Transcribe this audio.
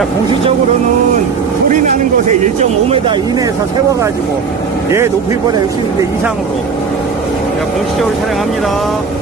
자, 공식적으로는 소리 나는 곳에 1.5m 이내에서 세워가지고 얘 높이보다 60m 이상으로 자, 공식적으로 촬영합니다.